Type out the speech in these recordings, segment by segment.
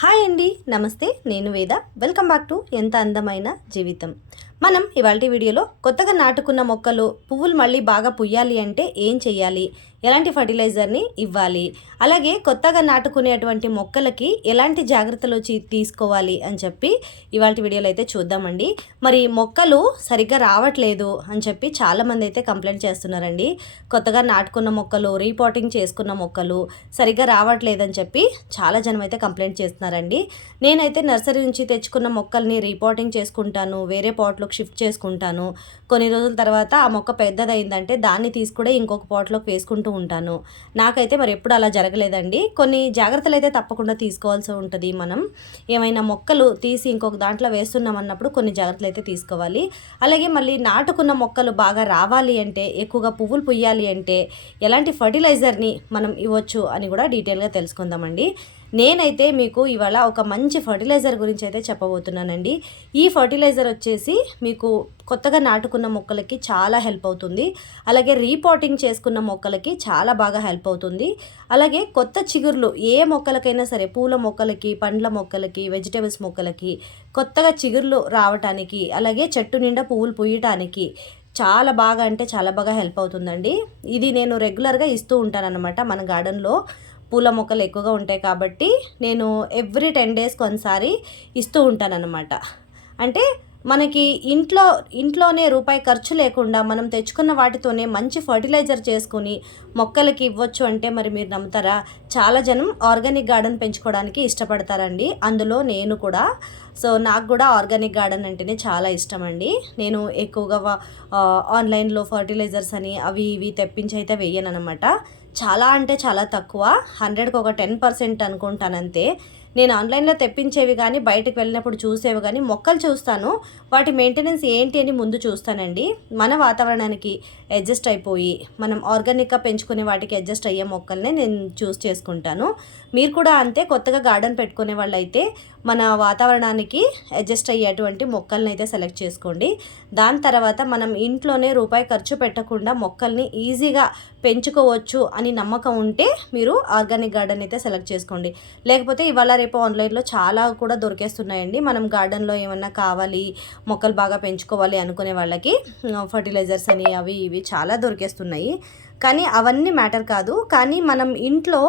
Hi అండి నమస్తే నేను వేద. వెల్కమ్ బ్యాక్ టు ఎంత అందమైన జీవితం. మనం ఇవాళ వీడియోలో కొత్తగా నాటుకున్న మొక్కలు పువ్వులు మళ్ళీ బాగా పుయ్యాలి అంటే ఏం చేయాలి ఎలాంటి ఫర్టిలైజర్ని ఇవ్వాలి? అలాగే కొత్తగా నాటుకునేటువంటి మొక్కలకి ఎలాంటి జాగ్రత్తలు తీసుకోవాలి అని చెప్పి ఇవాళ వీడియోలో అయితే చూద్దామండి. మరి మొక్కలు సరిగ్గా రావట్లేదు అని చెప్పి చాలామంది అయితే కంప్లైంట్ చేస్తున్నారండి. కొత్తగా నాటుకున్న మొక్కలు రీపోటింగ్ చేసుకున్న మొక్కలు సరిగ్గా రావట్లేదని చెప్పి చాలా జనం అయితే కంప్లైంట్ చేస్తున్నారండి. నేనైతే నర్సరీ నుంచి తెచ్చుకున్న మొక్కల్ని రీపోటింగ్ చేసుకుంటాను వేరే పాట్లోకి షిఫ్ట్ చేసుకుంటాను. కొన్ని రోజుల తర్వాత ఆ మొక్క పెద్దదైందంటే దాన్ని తీసుకుడే ఇంకొక పాట్లోకి వేసుకుంటూ ఉంటాను. నాకైతే మరి ఎప్పుడు అలా జరగలేదండి. కొన్ని జాగ్రత్తలు అయితే తప్పకుండా తీసుకోవాల్సి ఉంటుంది మనం. ఏమైనా మొక్కలు తీసి ఇంకొక దాంట్లో వేస్తున్నాం అన్నప్పుడు కొన్ని జాగ్రత్తలు అయితే తీసుకోవాలి. అలాగే మళ్ళీ నాటుకున్న మొక్కలు బాగా రావాలి అంటే ఎక్కువగా పువ్వులు పుయ్యాలి అంటే ఎలాంటి ఫర్టిలైజర్ని మనం ఇవ్వచ్చు అని కూడా డీటెయిల్గా తెలుసుకుందామండి. నేనైతే మీకు ఇవాళ ఒక మంచి ఫర్టిలైజర్ గురించి అయితే చెప్పబోతున్నానండి. ఈ ఫర్టిలైజర్ వచ్చేసి మీకు కొత్తగా నాటుకున్న మొక్కలకి చాలా హెల్ప్ అవుతుంది. అలాగే రీపాటింగ్ చేసుకున్న మొక్కలకి చాలా బాగా హెల్ప్ అవుతుంది. అలాగే కొత్త చిగుర్లు ఏ మొక్కలకైనా సరే పూల మొక్కలకి పండ్ల మొక్కలకి వెజిటేబుల్స్ మొక్కలకి కొత్తగా చిగుర్లు రావటానికి అలాగే చెట్టు నిండా పువ్వులు పూయటానికి చాలా బాగా అంటే చాలా బాగా హెల్ప్ అవుతుందండి. ఇది నేను రెగ్యులర్గా ఇస్తూ ఉంటానన్నమాట మన గార్డెన్లో. పూల మొక్కలు ఎక్కువగా ఉంటాయి కాబట్టి నేను ఎవ్రీ టెన్ డేస్కి ఒకసారి ఇస్తూ ఉంటానన్నమాట. అంటే మనకి ఇంట్లో ఇంట్లోనే రూపాయి ఖర్చు లేకుండా మనం తెచ్చుకున్న వాటితోనే మంచి ఫర్టిలైజర్ చేసుకుని మొక్కలకి ఇవ్వచ్చు అంటే మరి మీరు నమ్ముతారా? చాలా జనం ఆర్గానిక్ గార్డెన్ పెంచుకోవడానికి ఇష్టపడతారండి. అందులో నేను కూడా. సో నాకు కూడా ఆర్గానిక్ గార్డెన్ అంటేనే చాలా ఇష్టం అండి నేను ఎక్కువగా ఆన్లైన్లో ఫర్టిలైజర్స్ అని అవి ఇవి తెప్పించి అయితే వేయను అనమాట చాలా అంటే చాలా తక్కువ. హండ్రెడ్కి ఒక టెన్ పర్సెంట్ అనుకుంటానంతే. నేను ఆన్లైన్లో తెప్పించేవి కానీ బయటకు వెళ్ళినప్పుడు చూసేవి కానీ మొక్కలు చూస్తాను. వాటి మెయింటెనెన్స్ ఏంటి అని ముందు చూస్తానండి. మన వాతావరణానికి అడ్జస్ట్ అయిపోయి మనం ఆర్గానిక్గా పెంచుకునే వాటికి అడ్జస్ట్ అయ్యే మొక్కల్ని నేను చూస్ చేసుకుంటాను. మీరు కూడా అంతే కొత్తగా గార్డెన్ పెట్టుకునే వాళ్ళైతే మన వాతావరణానికి అడ్జస్ట్ అయ్యేటువంటి మొక్కల్ని అయితే సెలెక్ట్ చేసుకోండి. దాని తర్వాత మనం ఇంట్లోనే రూపాయి ఖర్చు పెట్టకుండా మొక్కల్ని ఈజీగా పెంచుకోవచ్చు అని నమ్మకం ఉంటే మీరు ఆర్గానిక్ గార్డెన్ అయితే సెలెక్ట్ చేసుకోండి. లేకపోతే ఇవాళ రేపు ఆన్లైన్లో చాలా కూడా దొరికేస్తున్నాయండి. మనం గార్డెన్లో ఏమన్నా కావాలి మొక్కలు బాగా పెంచుకోవాలి అనుకునే వాళ్ళకి ఫర్టిలైజర్స్ అని అవి ఇవి చాలా దొరికేస్తున్నాయి. కానీ అవన్నీ మ్యాటర్ కాదు. కానీ మనం ఇంట్లో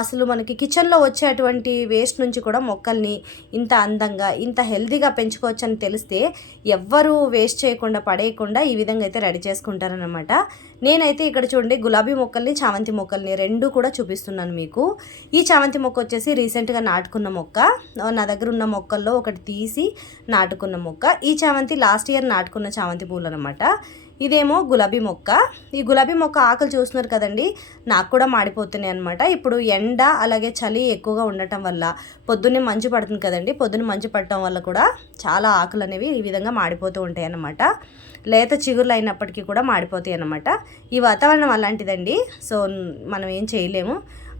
అసలు మనకి కిచెన్లో వచ్చేటువంటి వేస్ట్ నుంచి కూడా మొక్కల్ని ఇంత అందంగా ఇంత హెల్దీగా పెంచుకోవచ్చు అని తెలిస్తే ఎవ్వరూ వేస్ట్ చేయకుండా పడేయకుండా ఈ విధంగా అయితే రెడీ చేసుకుంటారనమాట నేనైతే ఇక్కడ చూడండి గులాబీ మొక్కల్ని చామంతి మొక్కల్ని రెండు కూడా చూపిస్తున్నాను మీకు. ఈ చామంతి మొక్క వచ్చేసి రీసెంట్గా నాటుకున్న మొక్క. నా దగ్గర ఉన్న మొక్కల్లో ఒకటి తీసి నాటుకున్న మొక్క. ఈ చామంతి లాస్ట్ ఇయర్ నాటుకున్న చామంతి పూలు అనమాట ఇదేమో గులాబీ మొక్క. ఈ గులాబీ మొక్క ఆకులు చూస్తున్నారు కదండి నాకు కూడా మాడిపోతున్నాయి అనమాట ఇప్పుడు ఎండ అలాగే చలి ఎక్కువగా ఉండటం వల్ల పొద్దున్నే మంచు పడుతుంది కదండి పొద్దున్న మంచు పడటం వల్ల కూడా చాలా ఆకులు అనేవి ఈ విధంగా మాడిపోతూ ఉంటాయి అన్నమాట. లేత చిగుర్లు అయినప్పటికీ కూడా మాడిపోతాయి అన్నమాట. ఈ వాతావరణం అలాంటిదండి సో మనం ఏం చేయలేము.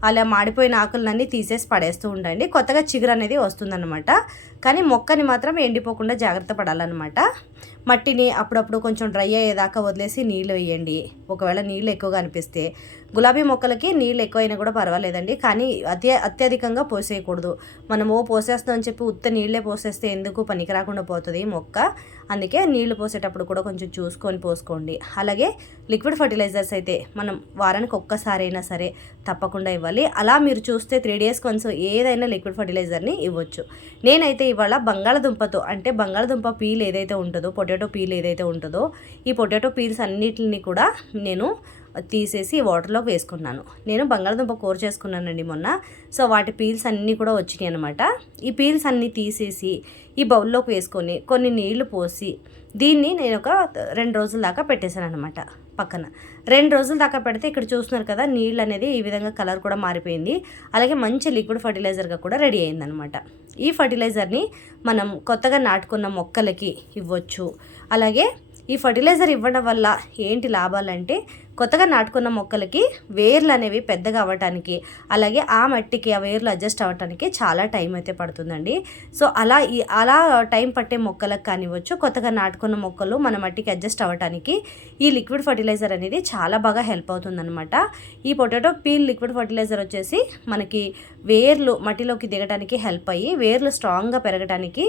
అలా మాడిపోయిన ఆకులన్నీ తీసేసి పడేస్తూ ఉండండి. కొత్తగా చిగురు అనేది వస్తుందన్నమాట. కానీ మొక్కని మాత్రం ఎండిపోకుండా జాగ్రత్త పడాలన్నమాట. మట్టిని అప్పుడప్పుడు కొంచెం డ్రై అయ్యేదాకా వదిలేసి నీళ్ళు వేయండి. ఒకవేళ నీళ్ళు ఎక్కువగా అనిపిస్తే. గులాబీ మొక్కలకి నీళ్ళు ఎక్కువైనా కూడా పర్వాలేదండి. కానీ అతి అత్యధికంగా పోసేయకూడదు. మనము పోసేస్తాం అని చెప్పి ఉత్త నీళ్ళే పోసేస్తే ఎందుకు పనికి రాకుండా పోతుంది మొక్క? అందుకే నీళ్ళు పోసేటప్పుడు కూడా కొంచెం చూసుకొని పోసుకోండి. అలాగే లిక్విడ్ ఫర్టిలైజర్స్ అయితే మనం వారానికి ఒక్కసారైనా సరే తప్పకుండా ఇవ్వాలి. అలా మీరు చూస్తే త్రీ డేస్ కొంచెం ఏదైనా లిక్విడ్ ఫర్టిలైజర్ని ఇవ్వచ్చు. నేనైతే ఇవాళ బంగాళదుంపతో అంటే బంగాళదుంప పీల్ ఏదైతే ఉంటుందో పొటాటో పీల్ ఏదైతే ఉంటుందో ఈ పొటాటో పీల్స్ అన్నిటిని కూడా నేను తీసేసి వాటర్లోకి వేసుకున్నాను. నేను బంగాళదుంప కూర చేసుకున్నానండి మొన్న. సో వాటి పీల్స్ అన్నీ కూడా వచ్చినాయి అనమాట ఈ పీల్స్ అన్నీ తీసేసి ఈ బౌల్లోకి వేసుకొని కొన్ని నీళ్ళు పోసి దీన్ని నేను ఒక రెండు రోజుల దాకా పెట్టేశాను అనమాట పక్కన. రెండు రోజుల దాకా పెడితే ఇక్కడ చూస్తున్నారు కదా నీళ్ళు అనేది ఈ విధంగా కలర్ కూడా మారిపోయింది. అలాగే మంచి లిక్విడ్ ఫర్టిలైజర్గా కూడా రెడీ అయిందనమాట ఈ ఫర్టిలైజర్ని మనం కొత్తగా నాటుకున్న మొక్కలకి ఇవ్వచ్చు. అలాగే ఈ ఫర్టిలైజర్ ఇవ్వడం వల్ల ఏంటి లాభాలంటే కొత్తగా నాటుకున్న మొక్కలకి వేర్లు అనేవి పెద్దగా అవ్వటానికి అలాగే ఆ మట్టికి ఆ వేర్లు అడ్జస్ట్ అవ్వటానికి చాలా టైం అయితే పడుతుందండి. సో అలా ఈ అలా టైం పట్టే మొక్కలకు కానివ్వచ్చు కొత్తగా నాటుకున్న మొక్కలు మన మట్టికి అడ్జస్ట్ అవ్వటానికి ఈ లిక్విడ్ ఫర్టిలైజర్ అనేది చాలా బాగా హెల్ప్ అవుతుందన్నమాట. ఈ పొటాటో పీల్ లిక్విడ్ ఫర్టిలైజర్ వచ్చేసి మనకి వేర్లు మట్టిలోకి దిగడానికి హెల్ప్ అయ్యి వేర్లు స్ట్రాంగ్గా పెరగడానికి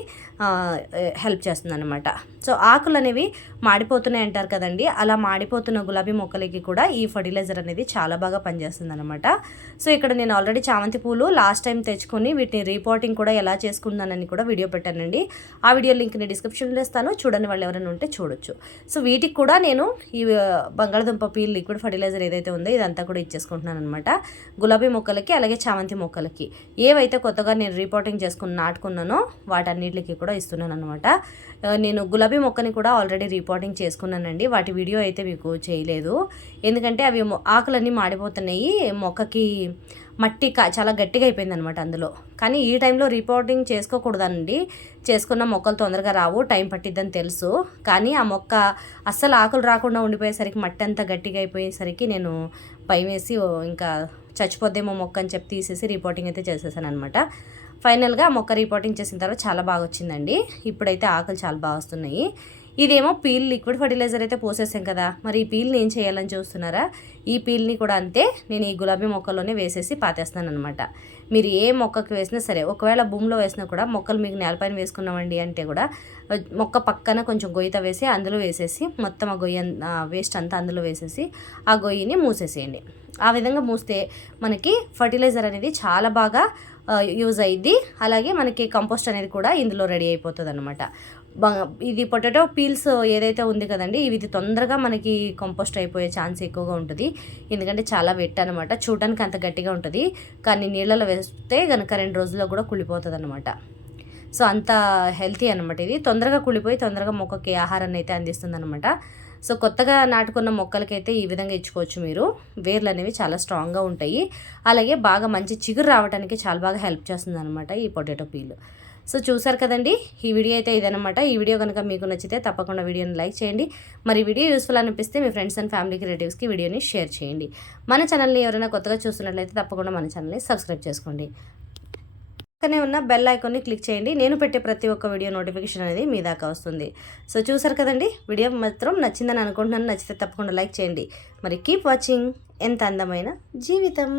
హెల్ప్ చేస్తుంది అనమాట సో ఆకులు అనేవి మాడిపోతున్నాయి అంటారు కదండి అలా మాడిపోతున్న గులాబీ మొక్కలకి కూడా ఈ ఫర్టిలైజర్ అనేది చాలా బాగా పనిచేస్తుంది అనమాట సో ఇక్కడ నేను ఆల్రెడీ చామంతి పూలు లాస్ట్ టైం తెచ్చుకొని వీటిని రీపోర్టింగ్ కూడా ఎలా చేసుకున్నానని కూడా వీడియో పెట్టానండి. ఆ వీడియో లింక్ని డిస్క్రిప్షన్లో ఇస్తాను. చూడని వాళ్ళు ఎవరైనా ఉంటే చూడొచ్చు. సో వీటికి కూడా నేను ఈ బంగాళదుంప పీల్ లిక్విడ్ ఫర్టిలైజర్ ఏదైతే ఉందో ఇదంతా కూడా ఇచ్చేసుకుంటున్నాను అనమాట గులాబీ మొక్కలకి అలాగే చామంతి మొక్కలకి ఏవైతే కొత్తగా నేను రిపోర్టింగ్ చేసుకుని నాటుకున్నానో వాటన్నిటికి కూడా ఇస్తున్నాను అనమాట నేను గులాబీ మొక్కని కూడా ఆల్రెడీ రిపోర్టింగ్ చేసుకున్నానండి. వాటి వీడియో అయితే మీకు చేయలేదు. ఎందుకంటే అవి ఆకులన్నీ మాడిపోతున్నాయి మొక్కకి మట్టి చాలా గట్టిగా అయిపోయింది అనమాట అందులో. కానీ ఈ టైంలో రిపోర్టింగ్ చేసుకోకూడదండి. చేసుకున్న మొక్కలు తొందరగా రావు టైం పట్టిద్దని తెలుసు. కానీ ఆ మొక్క అస్సలు ఆకులు రాకుండా ఉండిపోయేసరికి మట్టి అంతా గట్టిగా అయిపోయేసరికి నేను పై వేసి ఇంకా చచ్చిపోద్దేమో మొక్క అని చెప్పి తీసేసి రిపోర్టింగ్ అయితే చేసేసాను అనమాట ఫైనల్గా మొక్క రిపోర్టింగ్ చేసిన తర్వాత చాలా బాగా వచ్చిందండి. ఇప్పుడైతే ఆకులు చాలా బాగా వస్తున్నాయి. ఇదేమో పీల్ లిక్విడ్ ఫర్టిలైజర్ అయితే పోసేసాం కదా. మరి ఈ పీల్ని ఏం చేయాలని చూస్తున్నారా? ఈ పీల్ని కూడా అంతే నేను ఈ గులాబీ మొక్కల్లోనే వేసేసి పాతేస్తాను అనమాట మీరు ఏ మొక్కకి వేసినా సరే ఒకవేళ భూమిలో వేసినా కూడా మొక్కలు మీకు నేలపైన వేసుకున్నామండి అంటే కూడా మొక్క పక్కన కొంచెం గొయ్యత వేసి అందులో వేసేసి మొత్తం ఆ గొయ్యి వేస్ట్ అంతా అందులో వేసేసి ఆ గొయ్యిని మూసేసేయండి. ఆ విధంగా మూస్తే మనకి ఫర్టిలైజర్ అనేది చాలా బాగా యూజ్ అయ్యిద్ది. అలాగే మనకి కంపోస్ట్ అనేది కూడా ఇందులో రెడీ అయిపోతుంది అనమాట ఇది పొటాటో పీల్స్ ఏదైతే ఉంది కదండి ఇది తొందరగా మనకి కంపోస్ట్ అయిపోయే ఛాన్స్ ఎక్కువగా ఉంటుంది. ఎందుకంటే చాలా వెట్ అనమాట చూడడానికి అంత గట్టిగా ఉంటుంది. కానీ నీళ్ళలో వేస్తే కనుక రెండు రోజుల్లో కూడా కుళ్ళిపోతుంది అనమాట సో అంత హెల్తీ అనమాట ఇది. తొందరగా కుళ్ళిపోయి తొందరగా మొక్కకి ఆహారాన్ని అయితే అందిస్తుంది అనమాట సో కొత్తగా నాటుకున్న మొక్కలకైతే ఈ విధంగా ఇచ్చుకోవచ్చు మీరు. వేర్లు అనేవి చాలా స్ట్రాంగ్గా ఉంటాయి. అలాగే బాగా మంచి చిగురు రావడానికి చాలా బాగా హెల్ప్ చేస్తుంది అనమాట ఈ పొటాటో పీలు. సో చూసారు కదండి ఈ వీడియో అయితే ఇదనమాట ఈ వీడియో కనుక మీకు నచ్చితే తప్పకుండా వీడియోని లైక్ చేయండి. మరి వీడియో యూస్ఫుల్ అనిపిస్తే మీ ఫ్రెండ్స్ అండ్ ఫ్యామిలీకి రిలేటివ్స్కి వీడియోని షేర్ చేయండి. మన ఛానల్ని ఎవరైనా కొత్తగా చూస్తున్నట్లయితే తప్పకుండా మన ఛానల్ని సబ్స్క్రైబ్ చేసుకోండి. పక్కనే ఉన్న బెల్ ఐకాన్ని క్లిక్ చేయండి. నేను పెట్టే ప్రతి ఒక్క వీడియో నోటిఫికేషన్ అనేది మీ దాకా వస్తుంది. సో చూసారు కదండి? వీడియో మాత్రం నచ్చిందని అనుకుంటున్నాను. నచ్చితే తప్పకుండా లైక్ చేయండి. మరి కీప్ వాచింగ్ ఎంత అందమైన జీవితం.